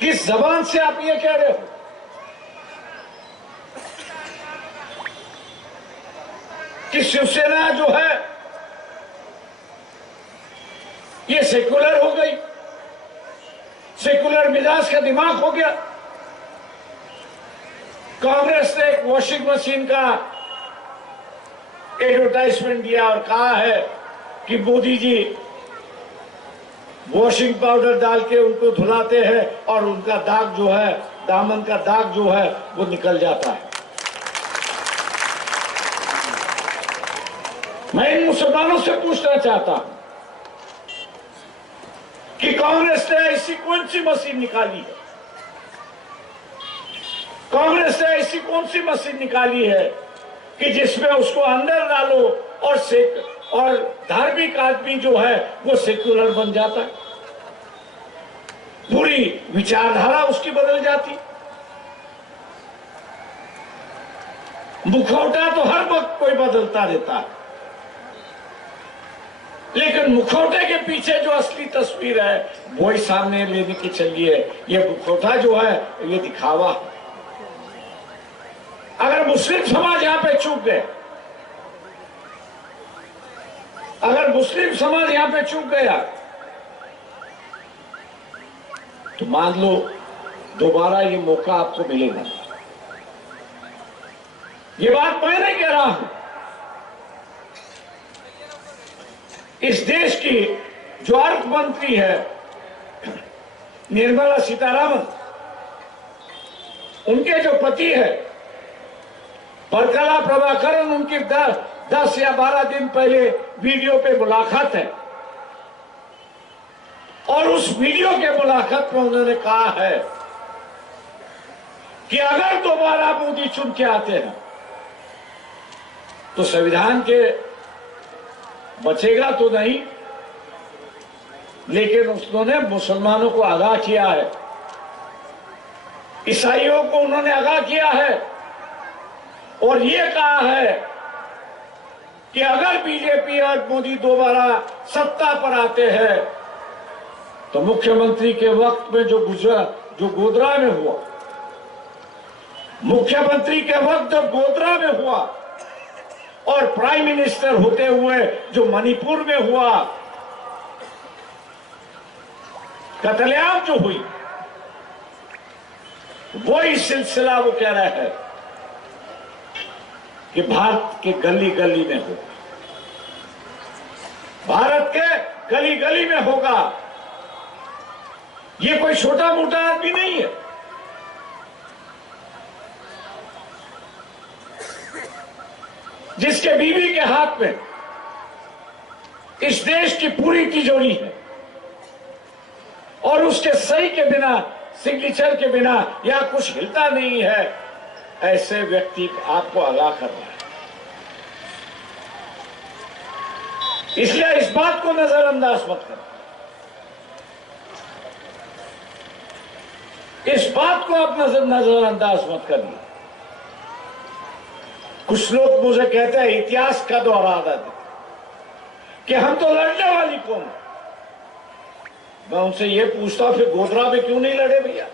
किस जबान से आप ये कह रहे हो? कि शिवसेना जो है ये सेकुलर हो गई, सेकुलर मिजाज का दिमाग हो गया। कांग्रेस ने एक वॉशिंग मशीन का एडवर्टाइजमेंट दिया और कहा है कि मोदी जी वॉशिंग पाउडर डाल के उनको धुलाते हैं और उनका दाग जो है, दामन का दाग जो है वो निकल जाता है। मैं इन मुसलमानों से पूछना चाहता हूं कि कांग्रेस ने ऐसी कौन सी मशीन निकाली है, कांग्रेस ने ऐसी कौन सी मशीन निकाली है कि जिसमें उसको अंदर डालो और धार्मिक आदमी जो है वो सेक्युलर बन जाता है, पूरी विचारधारा उसकी बदल जाती। मुखौटा तो हर वक्त कोई बदलता रहता है, लेकिन मुखौटे के पीछे जो असली तस्वीर है वही सामने लेने की चलिए। ये मुखौटा जो है ये दिखावा। अगर मुस्लिम समाज यहां पे चूक गए, अगर मुस्लिम समाज यहां पे चूक गया तो मान लो दोबारा ये मौका आपको मिलेगा। ये बात मैं नहीं कह रहा हूं, इस देश की जो अर्थ मंत्री है निर्मला सीतारामन, उनके जो पति है बरकला प्रभाकरन, उनकी 10 या 12 दिन पहले वीडियो पे मुलाकात है और उस वीडियो के मुलाकात में उन्होंने कहा है कि अगर दोबारा मोदी चुन के आते हैं तो संविधान के बचेगा तो नहीं, लेकिन उन्होंने मुसलमानों को आगाह किया है, ईसाइयों को उन्होंने आगाह किया है और ये कहा है कि अगर बीजेपी और मोदी दोबारा सत्ता पर आते हैं तो मुख्यमंत्री के वक्त में जो गोधरा में हुआ, मुख्यमंत्री के वक्त जब गोधरा में हुआ और प्राइम मिनिस्टर होते हुए जो मणिपुर में हुआ कत्लेआम जो हुई, वही सिलसिला वो कह रहे हैं कि भारत के गली गली में होगा, भारत के गली गली में होगा। ये कोई छोटा मोटा आदमी नहीं है, जिसके बीवी के हाथ में इस देश की पूरी तिजोरी है और उसके सही के बिना, सिग्नेचर के बिना या कुछ हिलता नहीं है, ऐसे व्यक्ति आपको आगाह कर रहा है। इसलिए इस बात को नजरअंदाज मत करो, इस बात को आप नजरअंदाज मत करिए। कुछ लोग मुझे कहते हैं इतिहास का दोहरा देते कि हम तो लड़ने वाली कौन है। मैं उनसे ये पूछता हूं फिर गोधरा में क्यों नहीं लड़े भैया?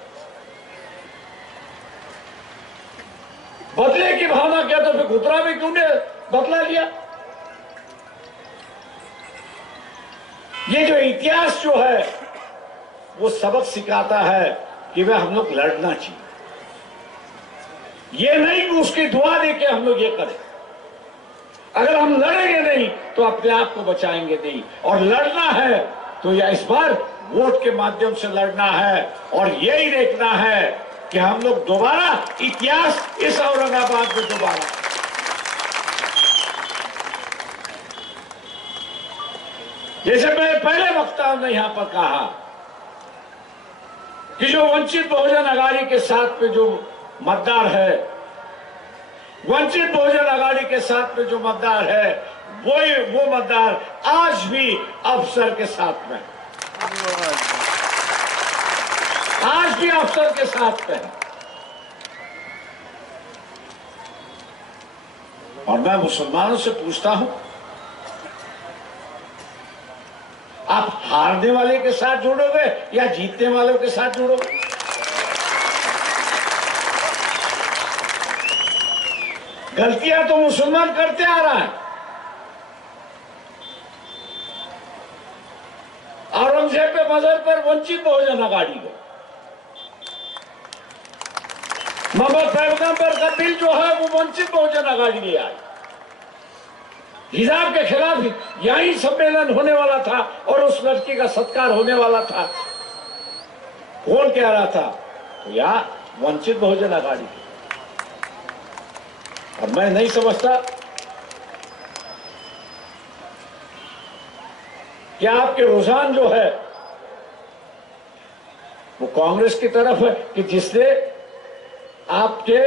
बदले की भावना क्या, तो फिर गोधरा में क्यों नहीं बदला लिया? ये जो इतिहास जो है वो सबक सिखाता है कि वह हम लोग लड़ना चाहिए, ये नहीं कि उसकी दुआ दे के हम लोग ये करें। अगर हम लड़ेंगे नहीं तो अपने आप को बचाएंगे नहीं, और लड़ना है तो या इस बार वोट के माध्यम से लड़ना है और यही देखना है कि हम लोग दोबारा इतिहास इस औरंगाबाद में दोबारा। जैसे मैंने पहले वक्ताओं ने यहां पर कहा कि जो वंचित बहुजन अघाड़ी के साथ में जो मतदार है, वंचित बहुजन अघाड़ी के साथ में जो मतदार है वो मतदार आज भी अफसर के साथ में, आज भी अफसर के साथ में है। और मैं मुसलमानों से पूछता हूं, आप हारने वाले के साथ जुड़ोगे या जीतने वालों के साथ जुड़ोगे? गलतियां तो मुसलमान करते आ रहा है। औरंगजेब के मजहब पर वंचित बहुजन अघाड़ी को, मोहम्मद पैगंबर का दिल जो है वो वंचित बहुजन अघाड़ी ले आई। हिजाब के खिलाफ यही सम्मेलन होने वाला था और उस लड़की का सत्कार होने वाला था। कौन कह रहा था? तो यहाँ वंचित बहुजन अघाड़ी। और मैं नहीं समझता कि आपके रुझान जो है वो कांग्रेस की तरफ है कि जिसने आपके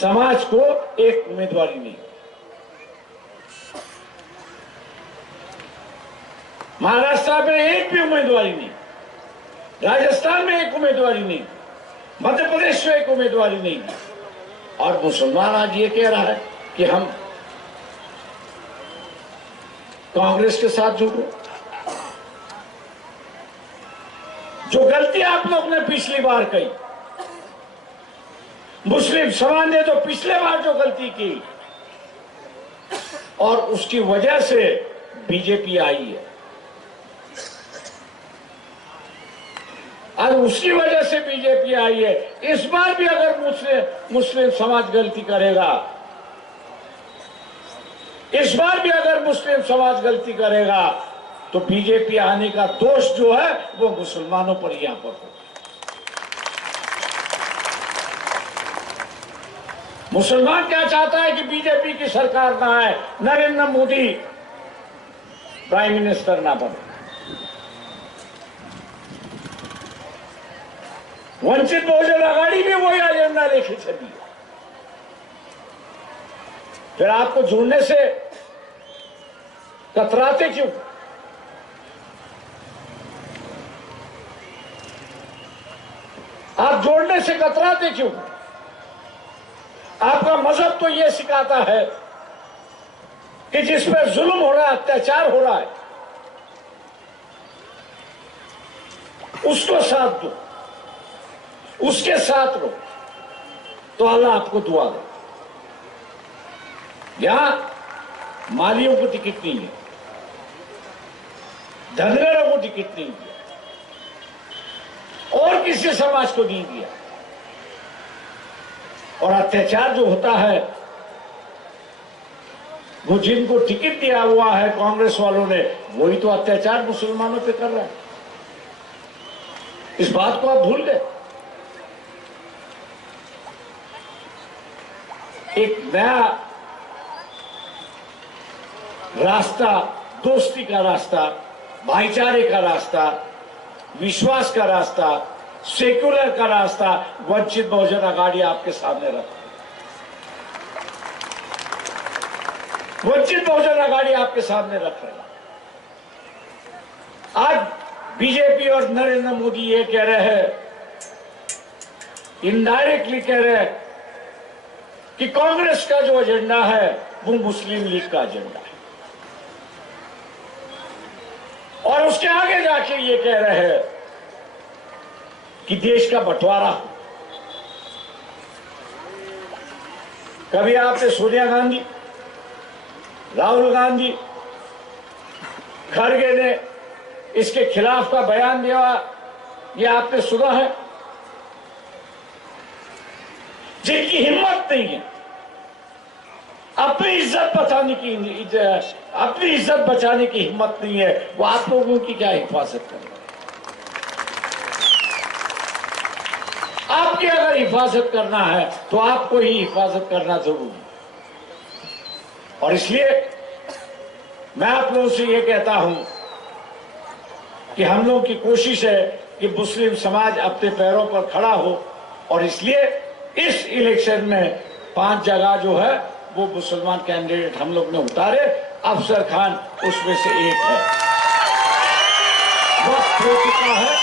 समाज को एक उम्मीदवारी नहीं, महाराष्ट्र में एक भी उम्मीदवारी नहीं, राजस्थान में एक उम्मीदवारी नहीं, मध्य प्रदेश में एक उम्मीदवारी नहीं, और मुसलमान आज ये कह रहा है कि हम कांग्रेस के साथ जुड़ो। जो गलती आप लोग ने पिछली बार की, मुस्लिम समाज ने तो पिछले बार जो गलती की और उसकी वजह से बीजेपी आई है, आज उसकी वजह से बीजेपी आई है। इस बार भी अगर मुस्लिम समाज गलती करेगा, इस बार भी अगर मुस्लिम समाज गलती करेगा तो बीजेपी आने का दोष जो है वो मुसलमानों पर यहां पर होगा। मुसलमान क्या चाहता है कि बीजेपी की सरकार ना आए, नरेंद्र मोदी प्राइम मिनिस्टर ना बने। वंचित बहुजन अघाड़ी भी वही एजेंडा लेके चली है। फिर आपको जुड़ने से कतराते क्यों? आप जोड़ने से कतराते क्यों? आपका मजहब तो यह सिखाता है कि जिस पर जुल्म हो रहा है, अत्याचार हो रहा है, उसको साथ दो, उसके साथ रहो, तो अल्लाह आपको दुआ दे। यहां मालियों को टिकट नहीं है, धनगरों को टिकट नहीं दिया, और किसी समाज को नहीं दिया। और अत्याचार जो होता है वो जिनको टिकट दिया हुआ है कांग्रेस वालों ने, वही तो अत्याचार मुसलमानों पे कर रहा है। इस बात को आप भूल गए। एक नया रास्ता, दोस्ती का रास्ता, भाईचारे का रास्ता, विश्वास का रास्ता, सेक्युलर का रास्ता वंचित बहुजन अघाड़ी आपके सामने रखा। वंचित बहुजन अघाड़ी आपके सामने रख रहे हैं। आज बीजेपी और नरेंद्र मोदी ये कह रहे हैं, इनडायरेक्टली कह रहे हैं कि कांग्रेस का जो एजेंडा है वो मुस्लिम लीग का एजेंडा है, और उसके आगे जाके ये कह रहे हैं कि देश का बंटवारा हो। कभी आपने सोनिया गांधी, राहुल गांधी, खड़गे ने इसके खिलाफ का बयान दिया, ये आपने सुना है? जिनकी हिम्मत नहीं है अपनी इज्जत बचाने की, अपनी इज्जत बचाने की हिम्मत नहीं है, वो आप लोगों की क्या हिफाजत कर रहे हैं? आपकी अगर हिफाजत करना है तो आपको ही हिफाजत करना जरूरी है। और इसलिए मैं आप लोगों से ये कहता हूं कि हम लोगों की कोशिश है कि मुस्लिम समाज अपने पैरों पर खड़ा हो, और इसलिए इस इलेक्शन में 5 जगह जो है वो मुसलमान कैंडिडेट हम लोग ने उतारे। अफसर खान उसमें से एक है। वक्त हो चुका है,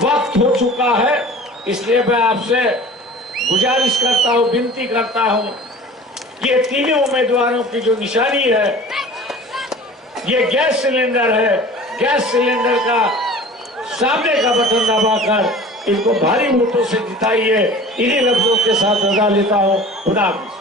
वक्त हो चुका है। इसलिए मैं आपसे गुजारिश करता हूं, विनती करता हूं, ये तीनों उम्मीदवारों की जो निशानी है, ये गैस सिलेंडर है। गैस सिलेंडर का सामने का बटन दबाकर इनको भारी वोटों से जिताइए। इन्हीं लफ्जों के साथ रजा लेता हूं। खुदा हाफिज।